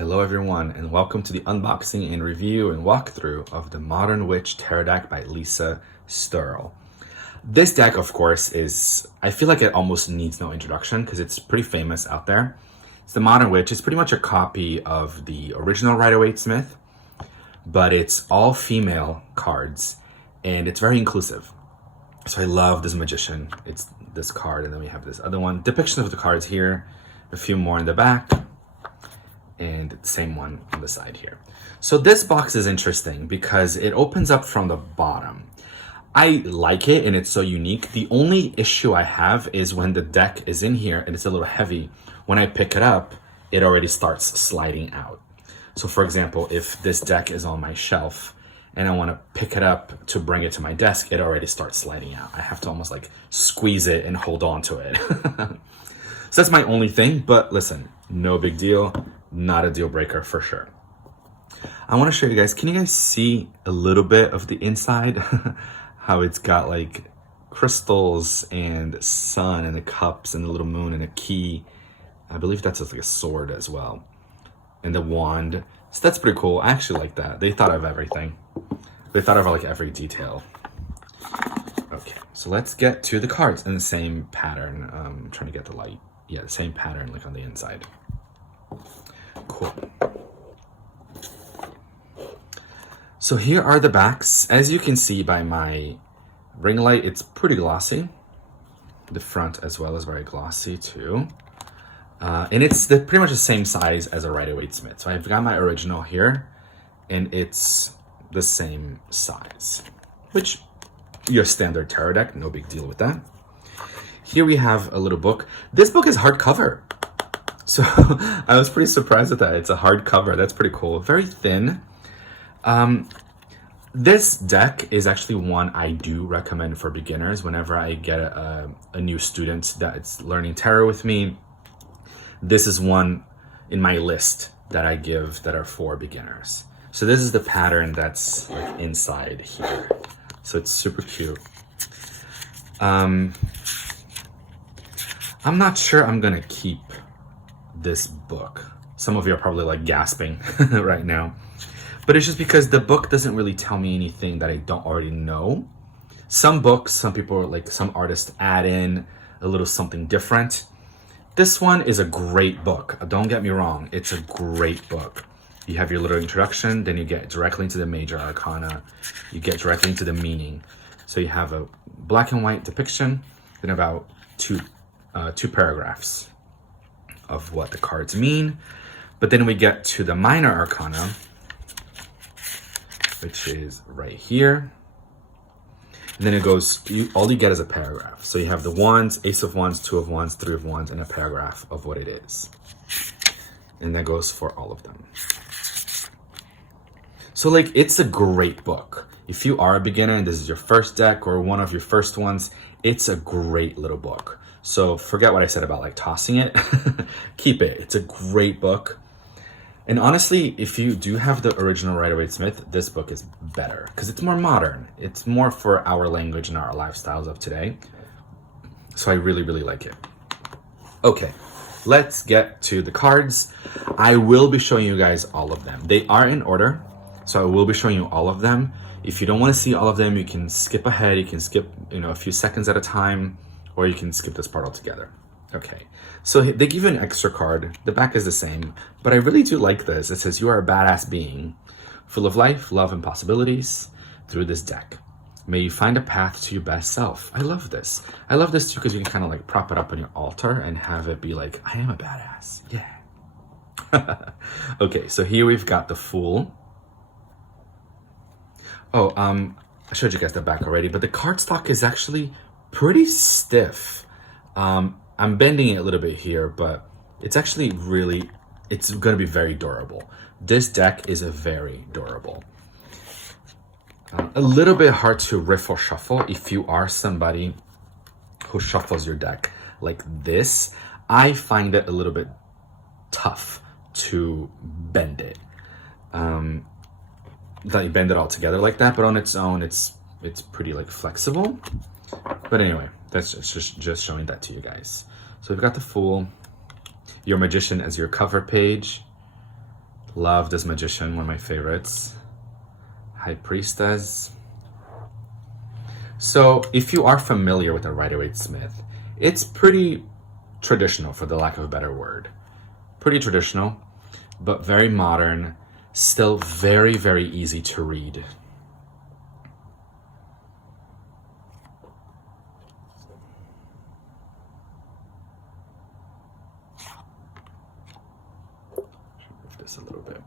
Hello everyone, and welcome to the unboxing and review and walkthrough of the Modern Witch Tarot deck by Lisa Sturl. This deck, of course, I feel like it almost needs no introduction because it's pretty famous out there. It's the Modern Witch. It's pretty much a copy of the original Rider-Waite-Smith, but it's all female cards and it's very inclusive. So I love this magician. It's this card, and then we have this other one. Depictions of the cards here, a few more in the back, and the same one on the side here. So this box is interesting because it opens up from the bottom. I like it and it's so unique. The only issue I have is when the deck is in here and it's a little heavy. When I pick it up, it already starts sliding out. So for example, if this deck is on my shelf and I want to pick it up to bring it to my desk, it already starts sliding out. I have to almost like squeeze it and hold on to it. So that's my only thing, but listen, no big deal. Not a deal breaker for sure. I want to show you guys, can you guys see a little bit of the inside? How it's got like crystals and sun and the cups and the little moon and a key. I believe that's like a sword as well. And the wand. So that's pretty cool. I actually like that. They thought of everything. They thought of like every detail. Okay, so let's get to the cards in the same pattern. I'm trying to get the light. Yeah, the same pattern like on the inside. Cool. So here are the backs. As you can see by my ring light, it's pretty glossy. The front as well is very glossy too. And it's pretty much the same size as a Rider-Waite-Smith. So I've got my original here and it's the same size, which your standard tarot deck, no big deal with that. Here we have a little book. This book is hardcover. So I was pretty surprised at that. It's a hardcover. That's pretty cool. Very thin. This deck is actually one I do recommend for beginners. Whenever I get a new student that's learning tarot with me, this is one in my list that I give that are for beginners. So this is the pattern that's like inside here. So it's super cute. I'm not sure I'm gonna keep this book. Some of you are probably like gasping right now, but it's just because the book doesn't really tell me anything that I don't already know. Some books, some people, like some artists add in a little something different. This one is a great book. Don't get me wrong. It's a great book. You have your little introduction, then you get directly into the major arcana. You get directly into the meaning. So you have a black and white depiction, then about two paragraphs of what the cards mean. But then we get to the minor arcana, which is right here. And then it goes, all you get is a paragraph. So you have the wands, ace of wands, two of wands, three of wands, and a paragraph of what it is. And that goes for all of them. So like, it's a great book. If you are a beginner and this is your first deck or one of your first ones, it's a great little book. So forget what I said about like tossing it. Keep it. It's a great book. And honestly, if you do have the original Rider-Waite-Smith, this book is better because it's more modern. It's more for our language and our lifestyles of today. So I really, really like it. Okay, let's get to the cards. I will be showing you guys all of them. They are in order, so I will be showing you all of them. If you don't want to see all of them, you can skip ahead. You can skip, a few seconds at a time, or you can skip this part altogether. Okay, so they give you an extra card. The back is the same, but I really do like this. It says, you are a badass being, full of life, love, and possibilities through this deck. May you find a path to your best self. I love this. I love this too because you can kind of like prop it up on your altar and have it be like, I am a badass. Yeah. Okay, so here we've got the Fool. Oh, I showed you guys the back already, but the cardstock is actually pretty stiff. I'm bending it a little bit here, but it's actually really, it's going to be very durable. This deck is very durable. A little bit hard to riff or shuffle if you are somebody who shuffles your deck like this. I find it a little bit tough to bend it. That you bend it all together like that, but on its own, it's pretty like flexible. But anyway, that's just showing that to you guys. So we've got the Fool, your Magician as your cover page, Love this magician, one of my favorites. High Priestess. So if you are familiar with the Rider-Waite-Smith, it's pretty traditional, for the lack of a better word. Pretty traditional, but very modern, still very, very easy to read. Move this a little bit.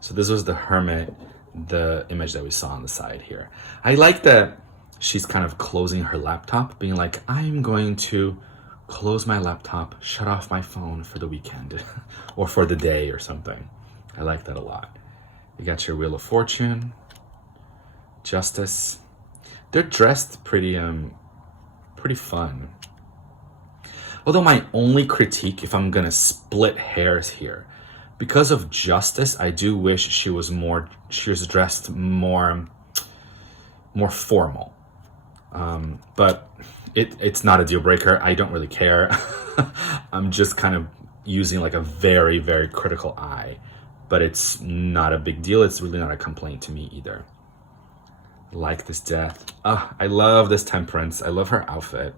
So this was the Hermit, the image that we saw on the side here. I like that she's kind of closing her laptop, being like, I'm going to close my laptop, shut off my phone for the weekend or for the day or something. I like that a lot. You got your Wheel of Fortune, Justice. They're dressed pretty fun. Although my only critique, if I'm gonna split hairs here, because of Justice, I do wish she was dressed more formal. But it's not a deal breaker. I don't really care. I'm just kind of using like a very, very critical eye, but it's not a big deal. It's really not a complaint to me either. Like this Death. I love this Temperance. I love her outfit.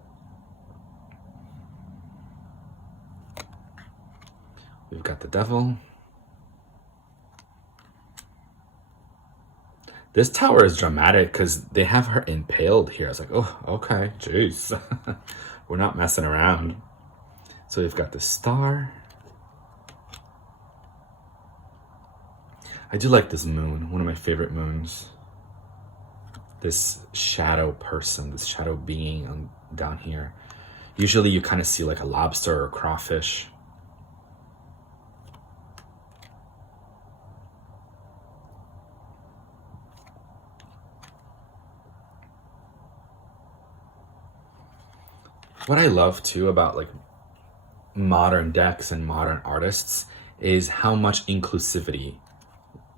We've got the Devil. This tower is dramatic because they have her impaled here. I was like, oh, okay, jeez. We're not messing around. So we've got the Star. I do like this moon, one of my favorite moons. This shadow person, this shadow being down here. Usually you kind of see like a lobster or a crawfish. What I love too about like modern decks and modern artists is how much inclusivity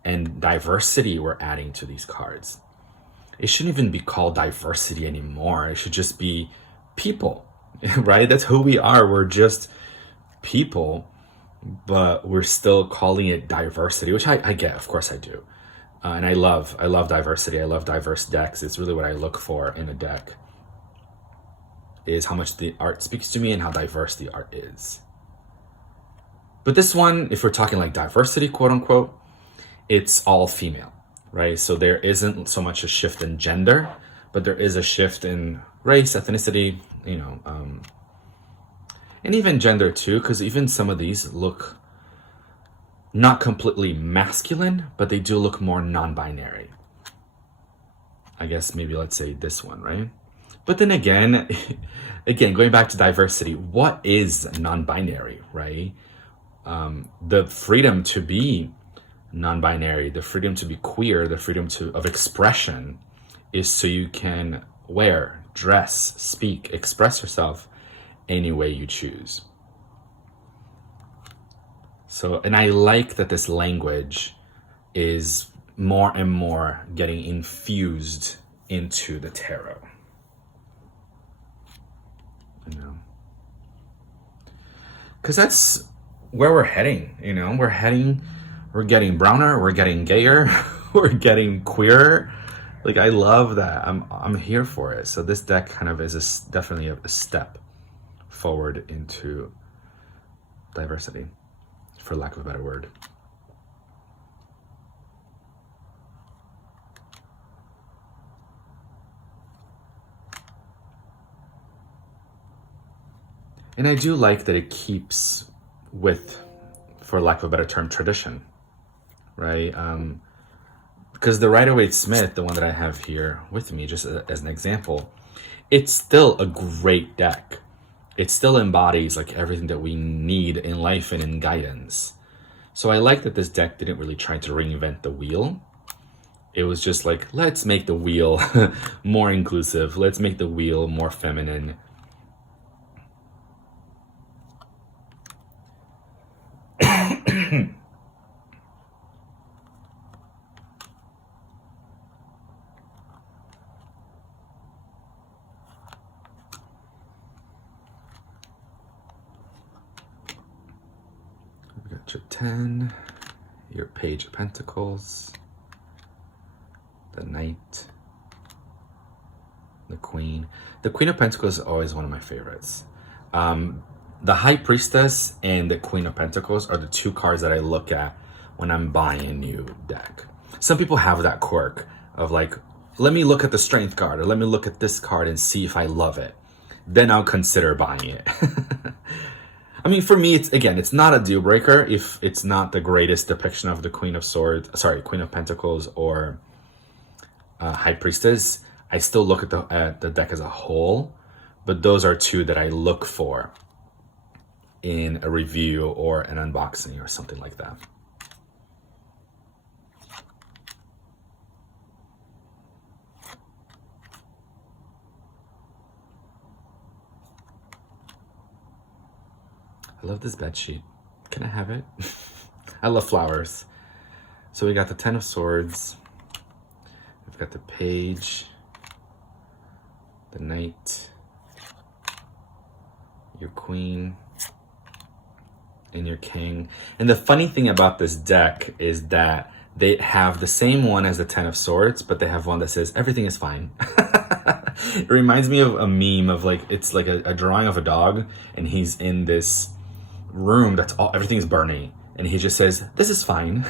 and diversity we're adding to these cards. It shouldn't even be called diversity anymore. It should just be people, right? That's who we are. We're just people, but we're still calling it diversity, which I get, of course I do. And I love diversity. I love diverse decks. It's really what I look for in a deck, is how much the art speaks to me and how diverse the art is. But this one, if we're talking like diversity, quote unquote, it's all female, right? So there isn't so much a shift in gender, but there is a shift in race, ethnicity, and even gender too, because even some of these look not completely masculine, but they do look more non-binary. I guess maybe let's say this one, right? But then again, going back to diversity, what is non-binary, right? The freedom to be non-binary, the freedom to be queer, the freedom of expression is so you can wear, dress, speak, express yourself any way you choose. So, and I like that this language is more and more getting infused into the tarot. Because that's where we're heading, we're getting browner, we're getting gayer, we're getting queerer. Like, I love that. I'm here for it. So this deck kind of is definitely a step forward into diversity, for lack of a better word. And I do like that it keeps with, for lack of a better term, tradition, right? Because the Rider-Waite-Smith, the one that I have here with me, just as an example, it's still a great deck. It still embodies like everything that we need in life and in guidance. So I like that this deck didn't really try to reinvent the wheel. It was just like, let's make the wheel more inclusive. Let's make the wheel more feminine. of 10, your Page of Pentacles, the Knight, the Queen. The Queen of Pentacles is always one of my favorites. The High Priestess and the Queen of Pentacles are the two cards that I look at when I'm buying a new deck. Some people have that quirk of like, let me look at the Strength card, or let me look at this card and see if I love it. Then I'll consider buying it. I mean, for me, it's not a deal breaker if it's not the greatest depiction of the Queen of Pentacles or High Priestess. I still look at the deck as a whole, but those are two that I look for in a review or an unboxing or something like that. I love this bed sheet. Can I have it? I love flowers. So we got the 10 of Swords. We've got the Page, the Knight, your Queen, and your King. And the funny thing about this deck is that they have the same one as the 10 of Swords, but they have one that says everything is fine. It reminds me of a meme of like, it's like a drawing of a dog, and he's in this room that's everything's burning, and he just says, this is fine.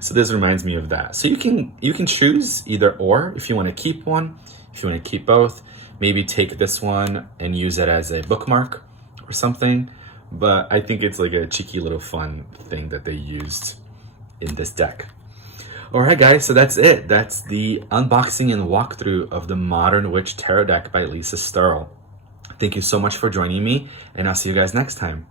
So this reminds me of that. So you can choose either or. If you want to keep one, if you want to keep both, maybe take this one and use it as a bookmark or something. But I think it's like a cheeky little fun thing that they used in this deck. All right, guys, so that's it. That's the unboxing and walkthrough of the Modern Witch Tarot deck by Lisa Sterle. Thank you so much for joining me, and I'll see you guys next time.